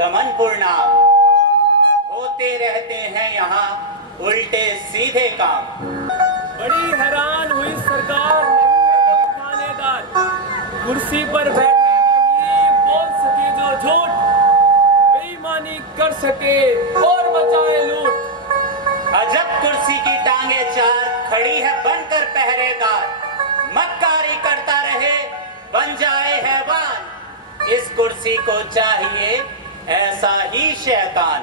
दमनपुर नाम। होते रहते हैं यहाँ उल्टे सीधे काम। बड़ी हैरान हुई सरकार, थानेदार कुर्सी पर बैठे नहीं बोल सके जो झूठ, बेईमानी कर सके और बचाए लूट। अजब कुर्सी की टांगे चार, खड़ी है बनकर पहरेदार। मक्कारी करता रहे बन जाए हैवान, इस कुर्सी को चाहिए ऐसा ही शैतान।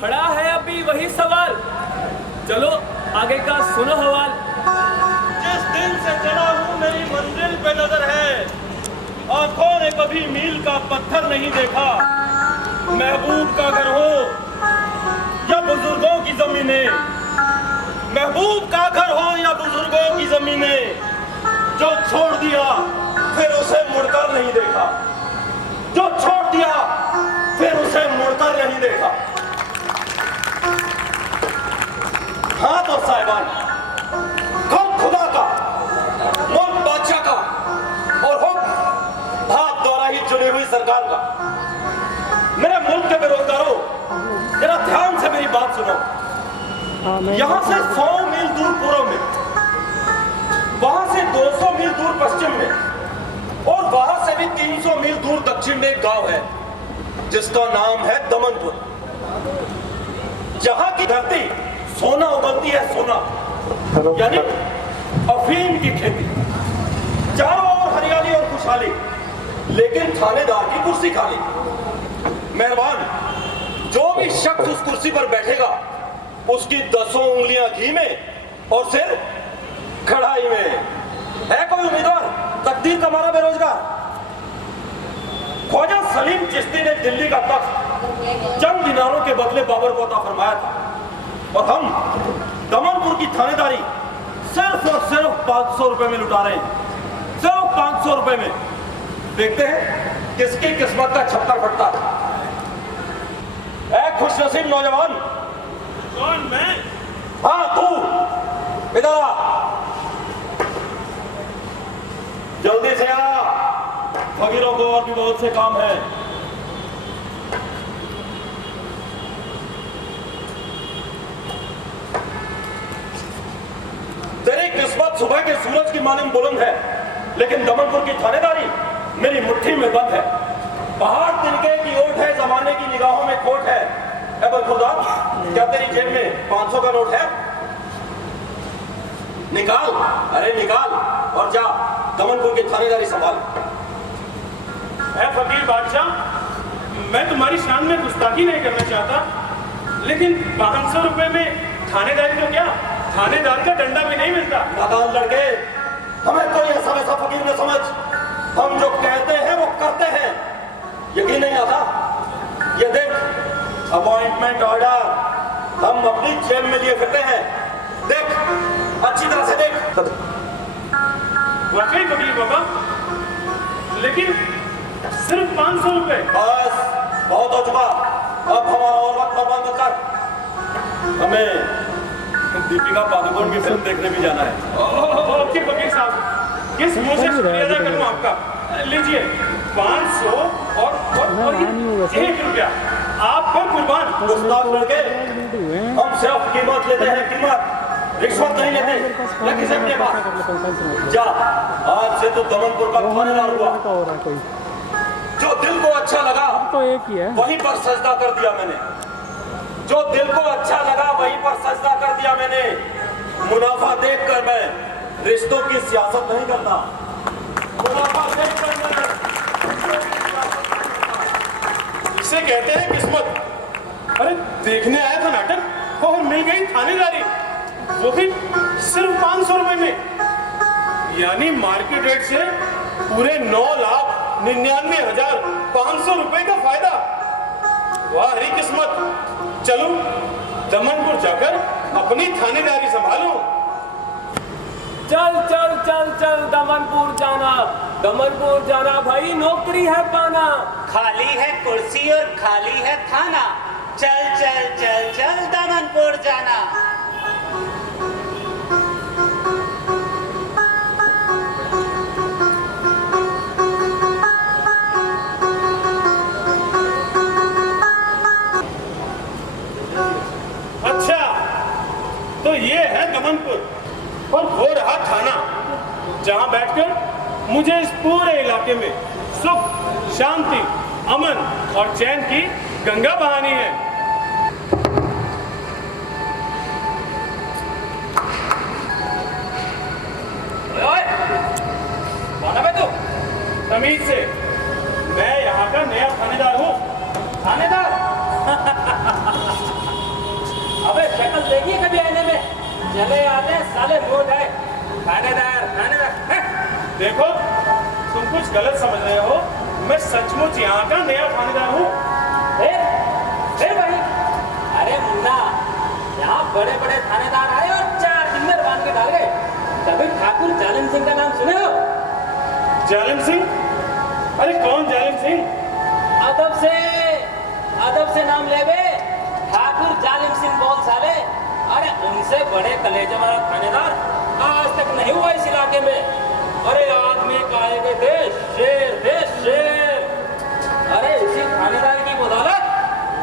खड़ा है अभी वही सवाल, चलो आगे का सुनो हवाल। जिस दिन से चला हूँ मेरी मंजिल पे नजर है, आंखों ने कभी मील का पत्थर नहीं देखा। महबूब का घर हो या बुजुर्गों की जमीनें, महबूब का घर हो या बुजुर्गों की जमीनें, जो छोड़ दिया फिर उसे मुड़कर नहीं देखा, जो छोड़ दिया फिर उसे मुड़कर नहीं देखा। हाँ तो साहिबान, कौन खुदा का, मुल्क बादशाह का और हो भाग द्वारा ही चुनी हुई सरकार का। मेरे मुल्क के बेरोजगारों, जरा ध्यान से मेरी बात सुनो। यहाँ से 100 मील दूर पूर्व में, वहां से 200 मील दूर पश्चिम में और वहां से भी 300 मील दूर दक्षिण में एक गांव है जिसका नाम है दमनपुर। जहां की धरती सोना उगलती है, सोना यानी अफीम की खेती। चारों ओर हरियाली और खुशहाली, लेकिन थानेदार की कुर्सी खाली। मेहरबान, जो भी शख्स उस कुर्सी पर बैठेगा उसकी 10 उंगलियां घी में और सिर कढ़ाई में। है कोई उम्मीदवार तकदीर का मारा बेरोजगार? ख्वाजा सलीम चिश्ती ने दिल्ली का तख्त चंद दिनारों के बदले बाबर को अता फरमाया था, और हम दमनपुर की थानेदारी सिर्फ और सिर्फ 500 रुपए में लुटा रहे हैं। सिर्फ 500 रुपए में। देखते हैं किसकी किस्मत का छप्पर फटता है। खुश नसीब नौजवान। कौन, मैं? हाँ तू, इधर आ, जल्दी से आ, फकीरों को और भी बहुत से काम है। तेरी किस्मत सुबह के सूरज की मानिंद बुलंद है, लेकिन दमनपुर की थानेदारी मेरी मुट्ठी में बंद है। पहाड़ तिनके की ओट है, जमाने की निगाहों में खोट है। खुदा, क्या तेरी जेब में 500 का नोट है? निकाल, अरे निकाल और जा दमनपुर की थानेदारी संभाल। फकीर बादशाह, मैं तुम्हारी शान में गुस्ताखी नहीं करना चाहता, लेकिन 500 रुपए में थानेदारी तो क्या, थानेदार का डंडा भी नहीं मिलता। नादान लड़के, हमें कोई ऐसा वैसा फकीर न समझ। हम जो कहते हैं वो करते हैं। यकीन नहीं आता? ये देख, अपॉइंटमेंट ऑर्डर हम अपनी जेब में लिए फिरते हैं। देख, अच्छी तरह से देख। वाकई फकीर बाबा, लेकिन सिर्फ 500 रुपए। बस, बहुत हो चुका। अब हमारा और वक्त बर्बाद मत कर। हमें दीपिका पादुकोण की फिल्म देखने भी जाना है। ओके फकीर साहब, किस मुंह से शुक्रिया अदा करूं आपका। लीजिए 500 और 1 रुपया आपका कुर्बान। गुस्ताख लड़के, हम सिर्फ कीमत लेते हैं, कीमत, रिश्वत नहीं लेते। लगी से अपने पास जा, आज से तो दमनपुर का थानेदार हुआ। जो दिल को अच्छा लगा तो एक ही है, वहीं पर सजदा कर दिया मैंने। जो दिल को अच्छा लगा वहीं पर सजदा कर दिया मैंने। मुनाफा देखकर मैं रिश्तों की सियासत नहीं करता। मुनाफा देखकर मैं इसे कहते हैं किस्मत। अरे देखने आया था नाटक और मिल गई थानेदारी, वो भी सिर्फ 500 रुपए में। यानी मार्केट रेट से पूरे 9,99,500 रुपए का फायदा। वाह हरी किस्मत। चलो दमनपुर जाकर अपनी थानेदारी संभालो। चल चल चल चल दमनपुर जाना, दमनपुर जाना भाई, नौकरी है पाना। खाली है कुर्सी और खाली है थाना, चल चल चल चल दमनपुर जाना। इलाके में सुख, शांति, अमन और चैन की गंगा बहानी है। ओए, कौन है बे तू? तमीज से, मैं यहाँ का नया थानेदार हूँ। थानेदार? अबे शक्ल देखी कभी आईने में? चले आते साले मूड है। थानेदार थानेदार हैं? देखो, तुम कुछ गलत समझ रहे हो। मैं सचमुच यहाँ का नया थानेदार हूँ। फिर भाई, अरे मुन्ना, यहाँ बड़े बड़े थानेदार आए और 4 दिन में बांध के डाल गए। कभी ठाकुर जालिम सिंह का नाम सुने हो? जालिम सिंह? अरे कौन जालिम सिंह? अदब से नाम ले बे। ठाकुर जालिम सिंह बोल साले। अरे उनसे बड़े कलेजे वाला थानेदार आज तक नहीं हुआ इस इलाके में। अरे आदमी कहेंगे देश शेर। अरे इसी थानेदार की बदौलत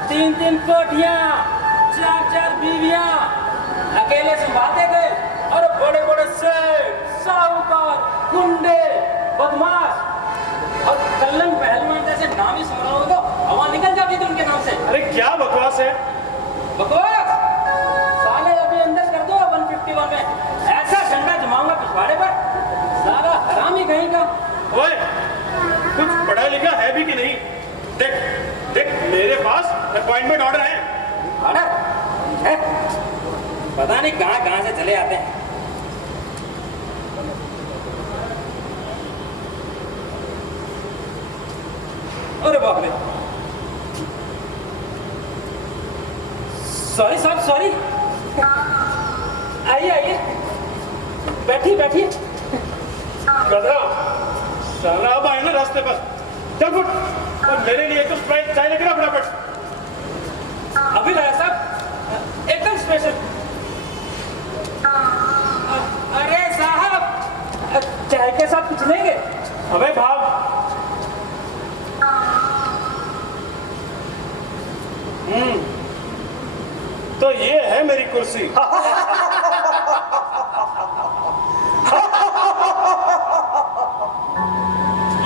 3 कोठियां, 4 बीवियां अकेले संभालते गए। और बड़े बड़े सेठ, साहूकार, गुंडे, बदमाश और कल्लन पहलवान जैसे नाम ही सुन रहा हो तो हवा निकल जाती थी उनके नाम से। अरे क्या बकवास है? बकवास? साले अभी अंदर कर दो 151 में। ऐसा झंडा जमाऊंगा पिछवाड़े पर। साला हरामी कहीं का। ओए, कुछ पढ़ा लिखा है भी कि नहीं? देख मेरे पास अपॉइंटमेंट ऑर्डर है। ऑर्डर है? पता नहीं कहां से चले आते हैं। अरे बाप रे, सॉरी साहब, सॉरी। आइए बैठिए। गधा, साला अब आए ना रास्ते पर। चल फुट, और मेरे लिए तो स्प्राइट चाय लेकर आ फटाफट। अभी लाया साहब, एकदम स्पेशल। अरे साहब, चाय के साथ कुछ लेंगे? अबे भाग। तो ये है मेरी कुर्सी।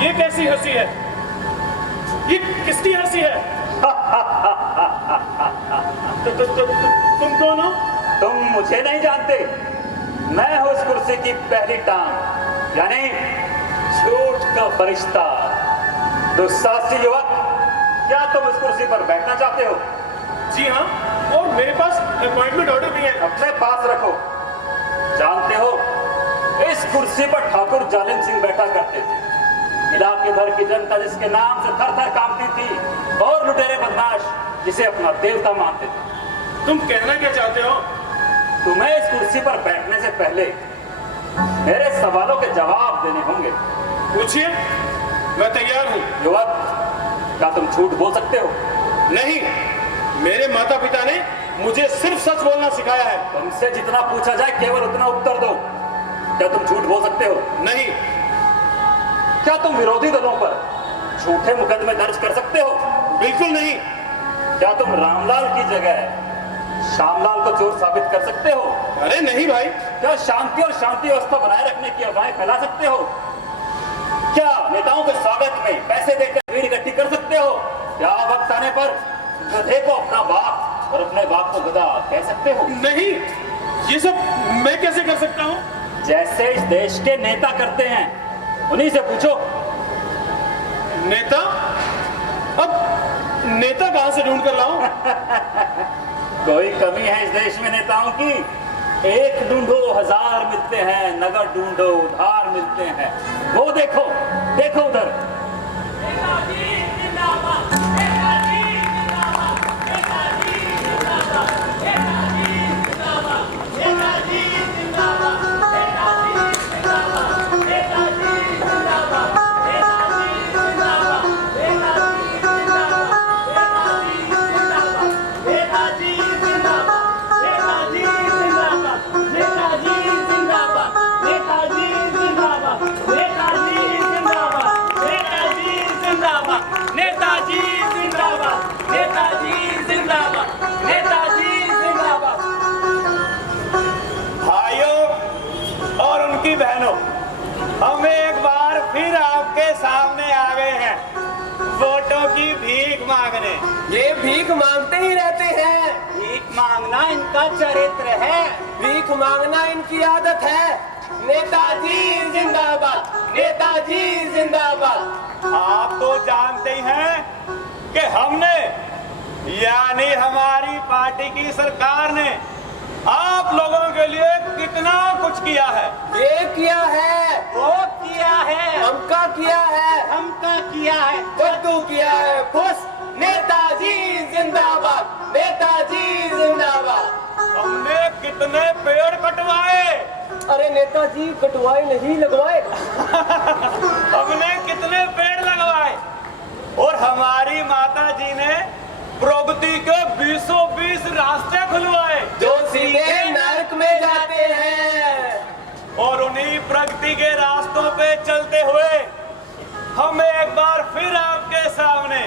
ये कैसी हंसी है? ये किसकी हंसी है? तुम कौन हो? तुम मुझे नहीं जानते। मैं हूं उस कुर्सी की पहली टांग, यानी झूठ का फरिश्ता। दुस्साहसी युवक, क्या तुम इस कुर्सी पर बैठना चाहते हो? जी हाँ, और मेरे पास अपॉइंटमेंट ऑर्डर भी है। अपने पास रखो। जानते हो, इस कुर्सी पर ठाकुर जालिम सिंह बैठा करते थे। इलाके भर की जनता जिसके नाम से थर थर कांपती थी, और लुटेरे बदमाश जिसे अपना देवता मानते थे। तुम कहना क्या चाहते हो? तुम्हें इस कुर्सी पर बैठने से पहले मेरे सवालों के जवाब देने होंगे। पूछिए, मैं तैयार हूँ। युवक, क्या तुम झूठ बोल सकते हो? नहीं, मेरे माता पिता ने मुझे सिर्फ सच बोलना सिखाया है। तुमसे जितना पूछा जाए केवल उतना उत्तर दो। क्या तुम झूठ बोल सकते हो? नहीं। क्या तुम विरोधी दलों पर झूठे मुकदमे दर्ज कर सकते हो? बिल्कुल नहीं। क्या तुम रामलाल की जगह श्यामलाल को चोर साबित कर सकते हो? अरे नहीं भाई। क्या शांति और शांति व्यवस्था बनाए रखने की अफवाहें फैला सकते हो? क्या नेताओं के स्वागत में पैसे देकर भीड़ इकट्ठी कर सकते हो? क्या वक्त आने पर गधे को अपना बाप और अपने बाप को गधा कह सकते हो? नहीं, ये सब मैं कैसे कर सकता हूँ? जैसे इस देश के नेता करते हैं, उन्हीं से पूछो। नेता? अब नेता कहां से ढूंढ कर लाऊं? कोई कमी है इस देश में नेताओं की? एक ढूंढो 1000 मिलते हैं, नगद ढूंढो उधार मिलते हैं। वो देखो उधर। हम एक बार फिर आपके सामने ये भीख मांगते ही रहते हैं। भीख मांगना इनका चरित्र है। भीख मांगना इनकी आदत है। नेताजी जिंदाबाद, नेताजी जिंदाबाद। आप तो जानते ही हैं कि हमने यानी हमारी पार्टी की सरकार ने आप लोगों के लिए कितना कुछ किया है। ये किया है, वो किया है, हमका किया है, हमका किया है, कद्दू किया है फुस। नेताजी जिंदाबाद, नेताजी जिंदाबाद। हमने कितने पेड़ कटवाए। अरे नेताजी कटवाए नहीं लगवाए। हमने कितने पेड़ लगवाए और हमारी माता जी ने प्रगति के 20 रास्ते खुलवाए जो सीधे नरक में जाते हैं। और उन्हीं प्रगति के रास्तों पे चलते हुए हम एक बार फिर आपके सामने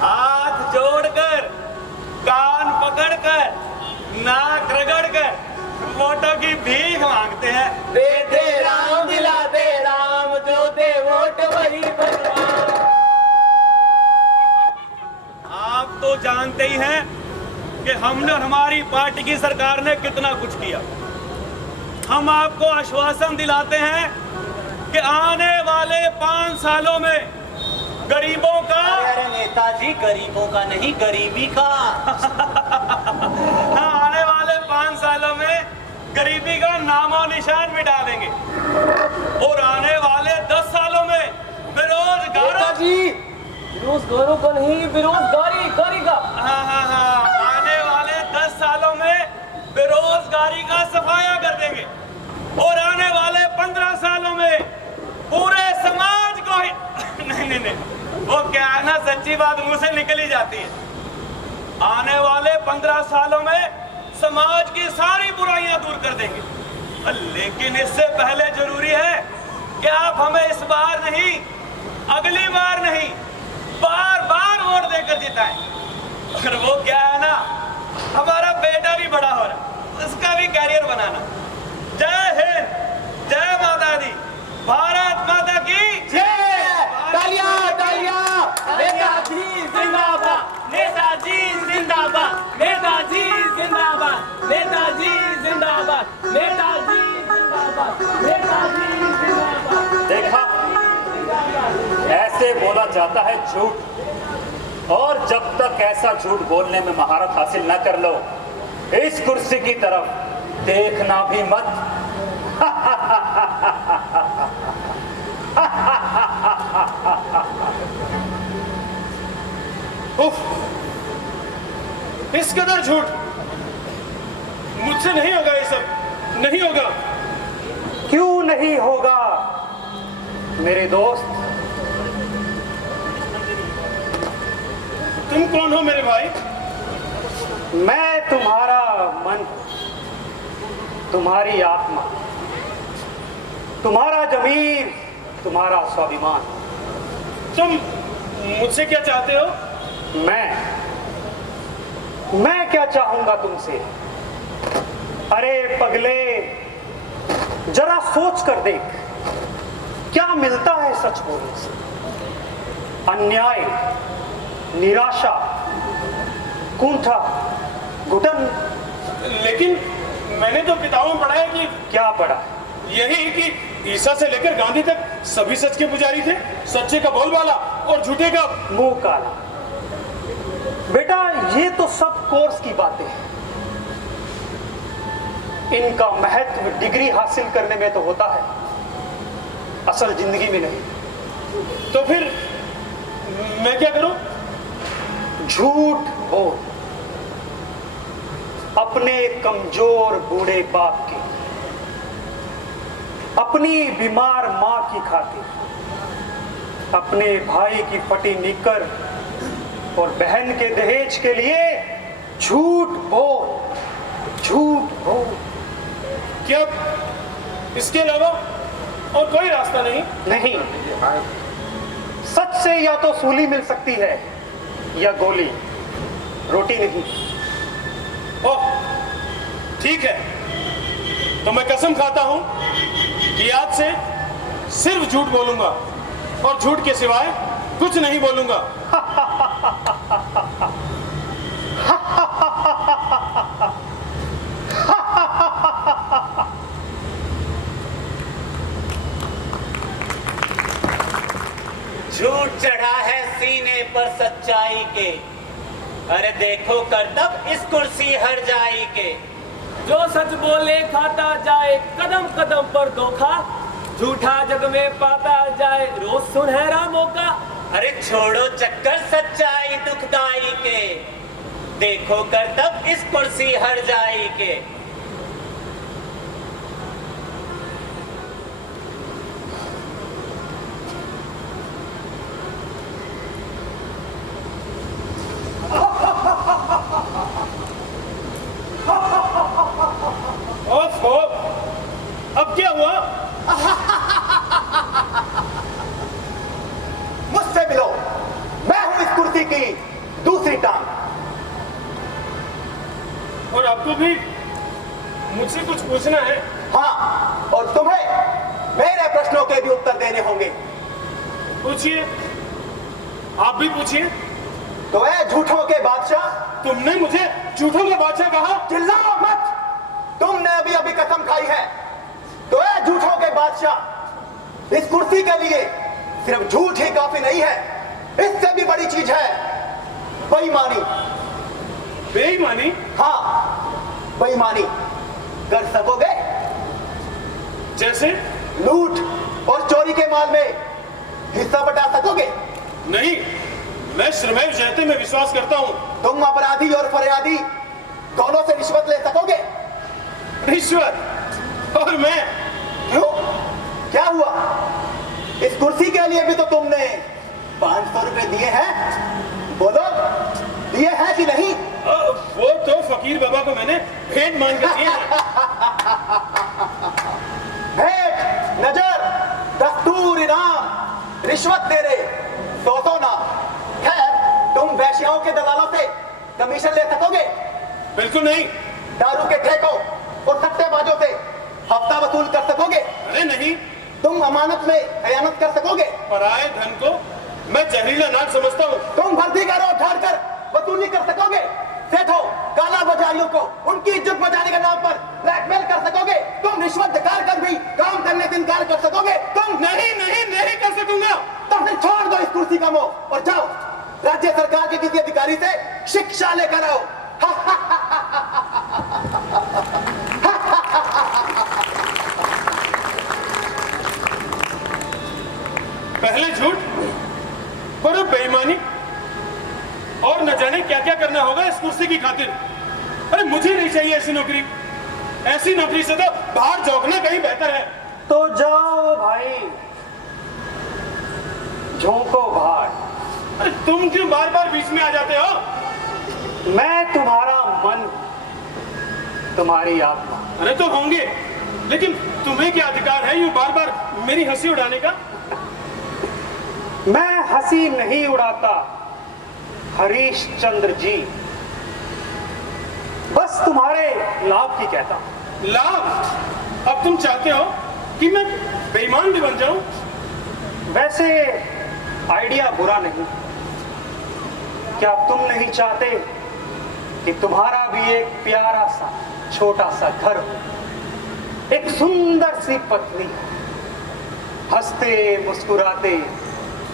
हाथ जोड़कर, कान पकड़कर, नाक रगड़कर वोटों की भीख मांगते हैं। दे दे राम, दिला दे राम, जो दे वोट वही भगवान। आप तो जानते ही हैं कि हमने, हमारी पार्टी की सरकार ने कितना कुछ किया। हम आपको आश्वासन दिलाते हैं कि आने वाले 5 सालों में गरीबों का, अरे नेताजी गरीबों का नहीं, गरीबी का। हाँ, आने वाले 5 सालों में गरीबी का नामो निशान मिटा देंगे और आने वाले 10 सालों में बेरोजगारों का नहीं, बेरोजगारी का। हाँ, आने वाले 10 सालों में बेरोजगारी का सफाया कर देंगे और आने वाले 15 सालों में पूरे समाज को ही नहीं, वो क्या है ना, सच्ची बात मुंह से निकल ही जाती है। आने वाले 15 सालों में समाज की सारी बुराइयां दूर कर देंगे। लेकिन इससे पहले जरूरी है कि आप हमें इस बार नहीं, अगली बार नहीं, बार बार वोट देकर जिताएं। और वो क्या है ना, हमारा बेटा भी बड़ा हो रहा, उसका भी कैरियर बनाना। जय हिंद, जय माता दी, भारत माता की जय। तालियां, तालियां। नेताजी जिंदाबाद, नेताजी जिंदाबाद, नेताजी जिंदाबाद, नेताजी जिंदाबाद, नेताजी जिंदाबाद, नेताजी जिंदाबाद। देखा, ऐसे बोला जाता है झूठ, और जब तक ऐसा झूठ बोलने में महारत हासिल न कर लो, इस कुर्सी की तरफ देखना भी मत। उफ, इस कदर झूठ मुझसे नहीं होगा, ये सब नहीं होगा। क्यों नहीं होगा मेरे दोस्त? तुम कौन हो मेरे भाई? मैं तुम्हारा मन, तुम्हारी आत्मा, तुम्हारा जमीर, तुम्हारा स्वाभिमान। तुम मुझसे क्या चाहते हो? मैं क्या चाहूंगा तुमसे? अरे पगले, जरा सोच कर देख, क्या मिलता है सच बोलने से? अन्याय, निराशा, कुंठा, घुटन। लेकिन मैंने तो किताबों में पढ़ा है कि, क्या पढ़ा? यही कि ईसा से लेकर गांधी तक सभी सच के पुजारी थे, सच्चे का बोलबाला और झूठे का मुंह काला। बेटा, ये तो सब कोर्स की बातें हैं। इनका महत्व डिग्री हासिल करने में तो होता है, असल जिंदगी में नहीं। तो फिर मैं क्या करूं? झूठ बोल, अपने कमजोर बूढ़े बाप की, अपनी बीमार मां की खातिर, अपने भाई की फटी निकर और बहन के दहेज के लिए झूठ बोल, झूठ बोल। क्या इसके अलावा और कोई रास्ता नहीं? नहीं, सच से या तो सूली मिल सकती है या गोली, रोटी नहीं। ओह, ठीक है, तो मैं कसम खाता हूं कि आज से सिर्फ झूठ बोलूंगा और झूठ के सिवाय कुछ नहीं बोलूंगा। झूठ चढ़ा है सीने पर सच्चाई के। अरे देखो करतब इस कुर्सी हर जाई के। जो सच बोले खाता जाए, कदम कदम पर धोखा, झूठा जग में पाता जाए रोज सुनहरा मौका। अरे छोड़ो चक्कर सच्चाई दुखदाई के, देखो करतब इस कुर्सी हर जाई के। ओफो, अब क्या हुआ? मुझसे मिलो, मैं हूं इस कुर्सी की दूसरी टांग। और आपको भी मुझसे कुछ पूछना है? हाँ, और तुम्हें मेरे प्रश्नों के भी उत्तर देने होंगे। पूछिए, आप भी पूछिए। तो ऐ झूठों के बादशाह, तुमने मुझे झूठों का बादशाह कहा? चिल्लाओ मत। तुमने अभी अभी कसम खाई है। तो ऐ झूठों के बादशाह, इस कुर्सी के लिए सिर्फ झूठ ही काफी नहीं है, इससे भी बड़ी चीज है बेईमानी। बेईमानी? हाँ, बेईमानी कर सकोगे? जैसे? लूट और चोरी के माल में हिस्सा बटा सकोगे? नहीं, मैं श्रमेव जयते में विश्वास करता हूँ। तुम अपराधी और फरियादी दोनों से रिश्वत ले सकोगे? रिश्वत? और मैं? क्यों, क्या हुआ? इस कुर्सी के लिए भी तो तुमने 500 रुपए दिए हैं। बोलो, दिए हैं कि नहीं? वो तो फकीर बाबा को मैंने भेंट मान कर दिए हैं। भेंट, नजर, दस्तूर, इनाम, रिश्वत दे रहे, 100 ना। खैर, तुम वैश्याओं के दलालों से कमीशन ले सकोगे? बिल्कुल नहीं। दारू के ठेकों और सट्टेबाजों से हफ्ता वसूल कर सकोगे? अरे नहीं। तुम अमानत में खयानत कर सकोगे? पराये धन को मैं जहरीला नाग समझता हूँ। तुम भर्ती का रोज ढाल कर वसूली कर सकोगे? सेठों, काला बाजारियों को उनकी इज्जत बचाने के नाम पर ब्लैकमेल कर सकोगे? तुम रिश्वत दिखार कर भी काम करने से इनकार कर सकोगे? तुम नहीं नहीं नहीं कर सकूंगा। तो फिर छोड़ दो इस कुर्सी का मोह और जाओ राज्य सरकार के किसी अधिकारी से शिक्षा लेकर आओ। पहले झूठ, पर बेईमानी, और न जाने क्या क्या करना होगा इस कुर्सी की खातिर। अरे मुझे नहीं चाहिए ऐसी नौकरी। ऐसी नौकरी से तो बाहर झोंकना कहीं बेहतर है। तो जाओ भाई, झोंको बाहर। अरे तुम क्यों बार बार बीच में आ जाते हो? मैं तुम्हारा मन, तुम्हारी आत्मा। अरे तो होंगे, लेकिन तुम्हें क्या अधिकार है यूं बार बार मेरी हंसी उड़ाने का? मैं हंसी नहीं उड़ाता हरीश चंद्र जी, बस तुम्हारे लाभ की कहता हूं। लाभ? अब तुम चाहते हो कि मैं बेईमान भी बन जाऊं? वैसे आइडिया बुरा नहीं। क्या तुम नहीं चाहते कि तुम्हारा भी एक प्यारा सा छोटा सा घर हो, एक सुंदर सी पत्नी, हंसते मुस्कुराते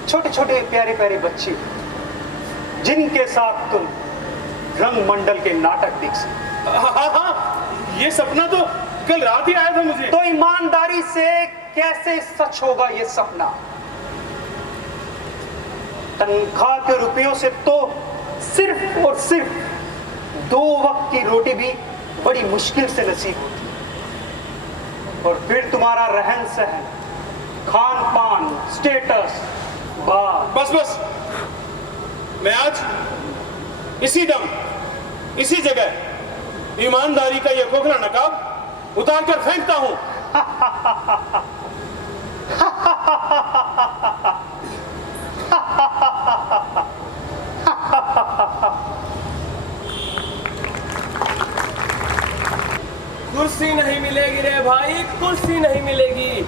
छोटे छोटे प्यारे प्यारे बच्चे, जिनके साथ तुम रंग मंडल के नाटक देख सकते? हाँ, ये सपना तो कल रात ही आया था मुझे। तो ईमानदारी से कैसे सच होगा ये सपना? तनख्वाह के रुपयों से तो सिर्फ और सिर्फ 2 वक्त की रोटी भी बड़ी मुश्किल से नसीब होती है। और फिर तुम्हारा रहन सहन, खान पान, स्टेटस, बस बस, मैं आज इसी दम इसी जगह ईमानदारी का यह खोखला नकाब उतार कर फेंकता हूं। कुर्सी नहीं मिलेगी रे भाई, कुर्सी नहीं मिलेगी।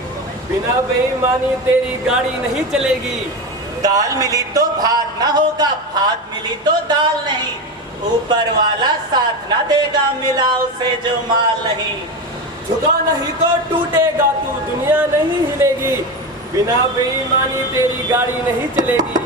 बिना बेईमानी तेरी गाड़ी नहीं चलेगी। दाल मिली तो भात ना होगा, भात मिली तो दाल नहीं। ऊपर वाला साथ ना देगा, मिला उसे जो माल नहीं। झुका नहीं तो टूटेगा तू, दुनिया नहीं हिलेगी। बिना बेईमानी तेरी गाड़ी नहीं चलेगी।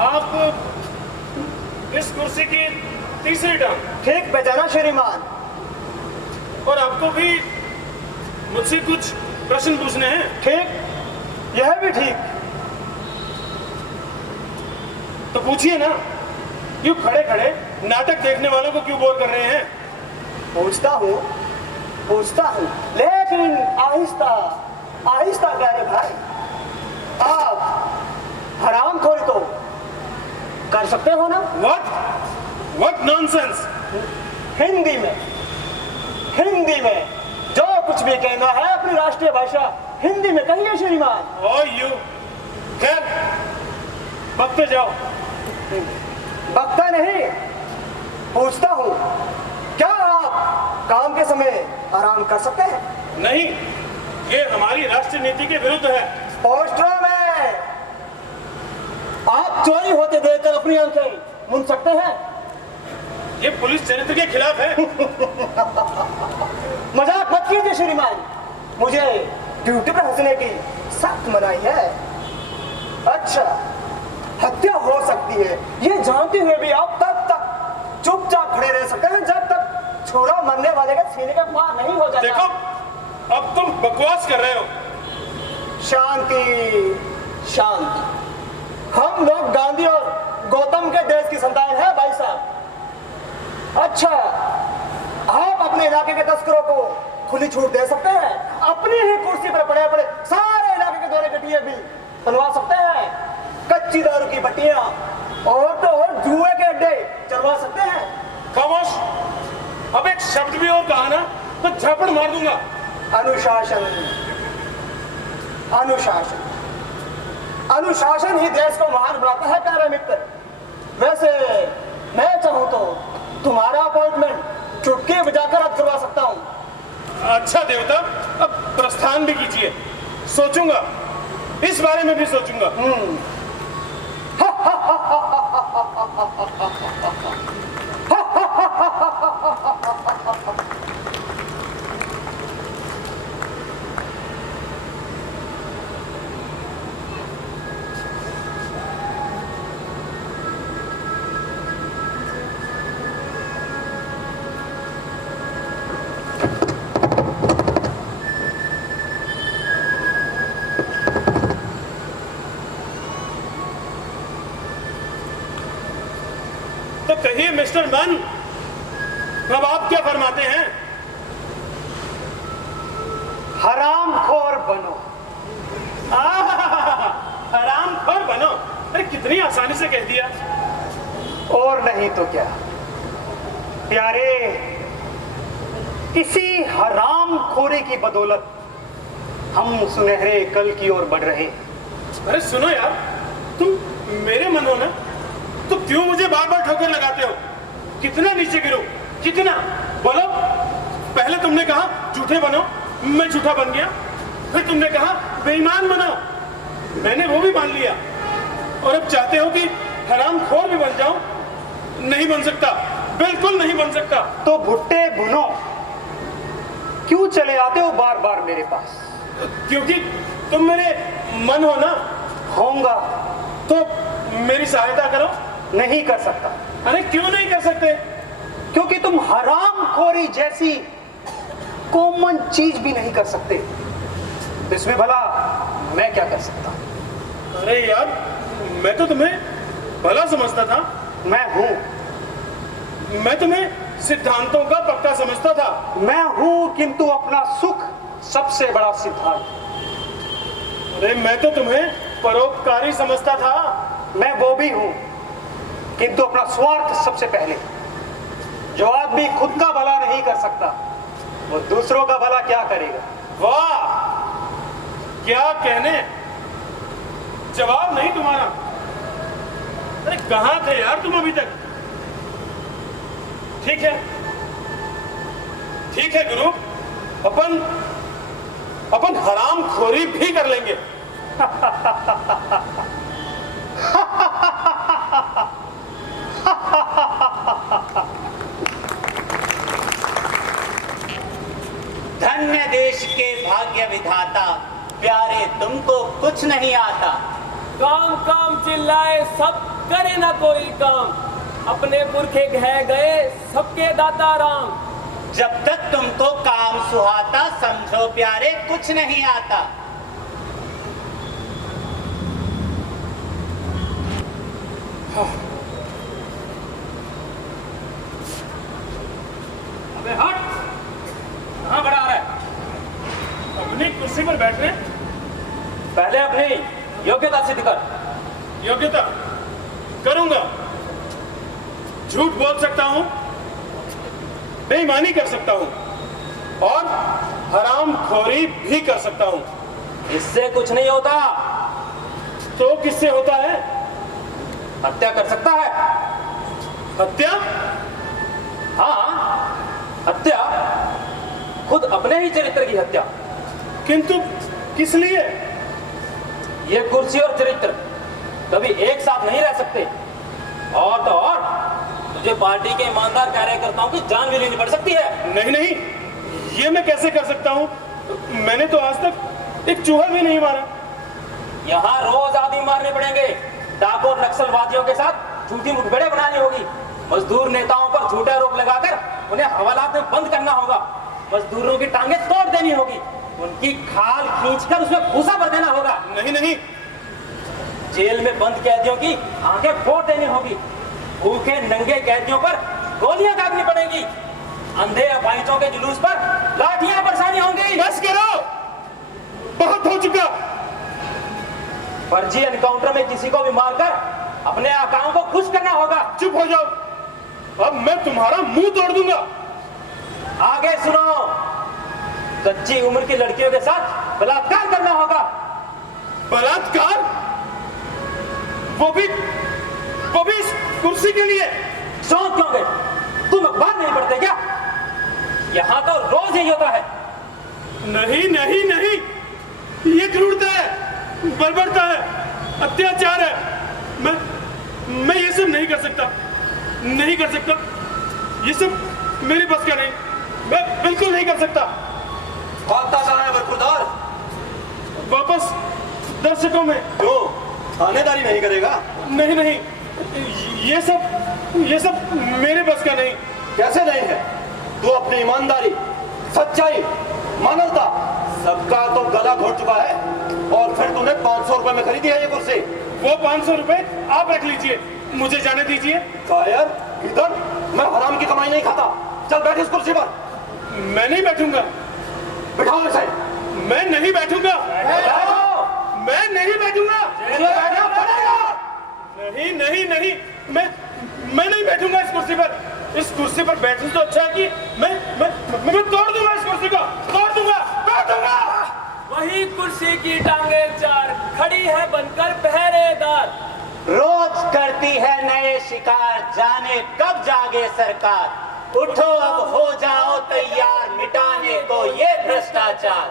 आप इस कुर्सी की तीसरी टर्म, ठीक पहचाना श्रीमान। और आपको भी मुझसे कुछ प्रश्न पूछने हैं। ठीक, यह भी ठीक। तो पूछिए ना, क्यों खड़े खड़े नाटक देखने वालों को क्यों बोर कर रहे हैं? पूछता हूँ, लेकिन आहिस्ता आहिस्ता प्यारे भाई। आप हरामखोरी तो कर सकते हो ना? What nonsense! हिंदी में जो कुछ भी कहना है अपनी राष्ट्रीय भाषा हिंदी में कहिए श्रीमान। और यू खैर बकते जाओ। बकता नहीं, पूछता हूँ, क्या आप काम के समय आराम कर सकते हैं? नहीं, ये हमारी राष्ट्रीय नीति के विरुद्ध है। पोस्टरों में आप चोरी होते देखकर अपनी आंखें मूंद सकते हैं? ये पुलिस चरित्र के खिलाफ है। मजाक मत कीजिए श्रीमान, मुझे ड्यूटी पर हंसने की सख्त मनाही है। अच्छा, हत्या हो सकती है ये जानते हुए भी आप तब तक चुपचाप खड़े रह सकते हैं जब तक छोरा मरने वाले के सीने के पार नहीं हो जाता। देखो, अब तुम बकवास कर रहे हो। शांति शांति, हम लोग गांधी और गौतम के देश की संतान है भाई साहब। अच्छा, आप अपने इलाके के तस्करों को खुली छूट दे सकते हैं? अपनी ही कुर्सी पर पड़े पड़े सारे इलाके के दौरे के टीए बिल बनवा सकते हैं? कच्ची दारू की भट्टियां और तो और जुए के अड्डे चलवा सकते हैं? खामोश, अब एक शब्द भी और कहा ना तो झापड़ मार दूंगा। अनुशासन, अनुशासन, अनुशासन ही देश को महान बनाता है प्यारे मित्र। वैसे मैं चाहूं तो तुम्हारा अपॉइंटमेंट चुटकी बजाकर रद्द करवा सकता हूं। अच्छा देवता, अब प्रस्थान भी कीजिए। सोचूंगा, इस बारे में भी सोचूंगा। तो कहिए मिस्टर मन, अब आप क्या फरमाते हैं? हरामखोर बनो। हरामखोर बनो? अरे कितनी आसानी से कह दिया। और नहीं तो क्या प्यारे, इसी हरामखोरी की बदौलत हम सुनहरे कल की ओर बढ़ रहे हैं। अरे सुनो यार, तुम मेरे मन हो ना, तो क्यों मुझे बार बार ठोकर लगाते हो? कितना नीचे गिरो, कितना? बोलो। पहले तुमने कहा झूठे बनो, मैं झूठा बन गया। फिर तुमने कहा बेईमान बनो, मैंने वो भी मान लिया। और अब चाहते हो कि हरामखोर भी बन जाऊं? नहीं बन सकता, बिल्कुल नहीं बन सकता। तो भुट्टे भुनो, क्यों चले आते हो बार बार मेरे पास? क्योंकि तुम मेरे मन हो ना। होऊंगा तो मेरी सहायता करो। नहीं कर सकता। अरे क्यों नहीं कर सकते? क्योंकि तुम हरामखोरी जैसी कॉमन चीज भी नहीं कर सकते। तो इसमें भला मैं क्या कर सकता? अरे यार, मैं तो तुम्हें भला समझता था। मैं हूं, मैं तुम्हें सिद्धांतों का पक्का समझता था। मैं हूं, किंतु अपना सुख सबसे बड़ा सिद्धांत। अरे मैं तो तुम्हें परोपकारी समझता था। मैं वो भी हूं, किंतु अपना स्वार्थ सबसे पहले। जो आदमी खुद का भला नहीं कर सकता, वो दूसरों का भला क्या करेगा? वाह, क्या कहने, जवाब नहीं तुम्हारा। अरे कहां थे यार तुम अभी तक? ठीक है, ठीक है गुरु, अपन हराम खोरी भी कर लेंगे। धन्य देश के भाग्य विधाता, प्यारे तुमको कुछ नहीं आता। काम काम चिल्लाए सब करे ना कोई काम, अपने पुरखे घे गए सबके दाता राम। जब तक तुमको काम सुहाता, समझो प्यारे कुछ नहीं आता। अबे हट, कहाँ बढ़ा रहा है? अपनी कुर्सी पर बैठ रहे? पहले अपनी योग्यता सिद्ध कर। योग्यता करूंगा, झूठ बोल सकता हूं, बेईमानी कर सकता हूं और हराम खोरी भी कर सकता हूं। इससे कुछ नहीं होता। तो किससे होता है? हत्या कर सकता है। हत्या? हाँ, हत्या, खुद अपने ही चरित्र की हत्या। किंतु किस लिए? ये कुर्सी और चरित्र कभी एक साथ नहीं रह सकते। और तो और तुझे पार्टी के ईमानदार कार्यकर्ताओं की जान भी लेनी पड़ सकती है। नहीं नहीं, ये मैं कैसे कर सकता हूं? मैंने तो आज तक एक चूहा भी नहीं मारा। यहाँ रोज आदमी मारने पड़ेंगे। डाकू और नक्सलवादियों के साथ झूठी मुठभेड़ें बनानी होगी। मजदूर नेताओं पर झूठे आरोप लगाकर उन्हें हवालात में बंद करना होगा। मजदूरों की टांगे तोड़ देनी होगी। उनकी खाल खींचकर उसमें भूसा भर देना होगा। नहीं नहीं, जेल में बंद कैदियों की आंखें फोड़ देनी होगी। भूखे नंगे कैदियों पर गोलियां दागनी पड़ेगी। अंधे अपाहिजों के जुलूस पर लाठियां बरसानी होंगी। बस करो, बहुत हो चुका। फर्जी एनकाउंटर में किसी को भी मारकर अपने आकाओं को खुश करना होगा। चुप हो जाओ, अब मैं तुम्हारा मुंह तोड़ दूंगा। आगे सुनो, कच्ची उम्र की लड़कियों के साथ बलात्कार करना होगा। बलात्कार? वो भी इस कुर्सी के लिए? चौंक क्यों गए? तुम अखबार नहीं पढ़ते क्या? यहाँ तो रोज यही होता है। नहीं नहीं नहीं, ये क्रूरता है, बर्बरता है, अत्याचार है। मैं ये सब नहीं कर सकता, नहीं कर सकता। ये सब मेरे बस का नहीं, मैं बिल्कुल नहीं कर सकता। भागता कहाँ है बरखुरदार? वापस दर्शकों में। क्यों, थानेदारी नहीं करेगा? नहीं नहीं, ये सब मेरे बस का नहीं। कैसे नहीं है? तू अपनी ईमानदारी, सच्चाई, मानवता सबका तो गला घोट चुका है। और फिर तूने 500 रुपए में खरीदी है ये कुर्सी। वो 500 रुपए आप रख लीजिए, मुझे जाने दीजिए। कायर, इधर मैं हराम की कमाई नहीं खाता। चल बैठ इस कुर्सी पर। मैं नहीं बैठूंगा। बिठाओ इसे। मैं नहीं बैठूंगा। बैठो। मैं नहीं बैठूंगा। बैठना पड़ेगा। नहीं नहीं नहीं, मैं नहीं बैठूंगा इस कुर्सी पर। इस कुर्सी पर बैठने से तो अच्छा है कि मैं तोड़ दूंगा इस कुर्सी को, तोड़ दूंगा। वही कुर्सी की टांगे चार, खड़ी है बनकर पहरेदार। रोज करती है नए शिकार, जाने कब जागे सरकार। उठो अब हो जाओ तैयार, मिटाने को ये भ्रष्टाचार।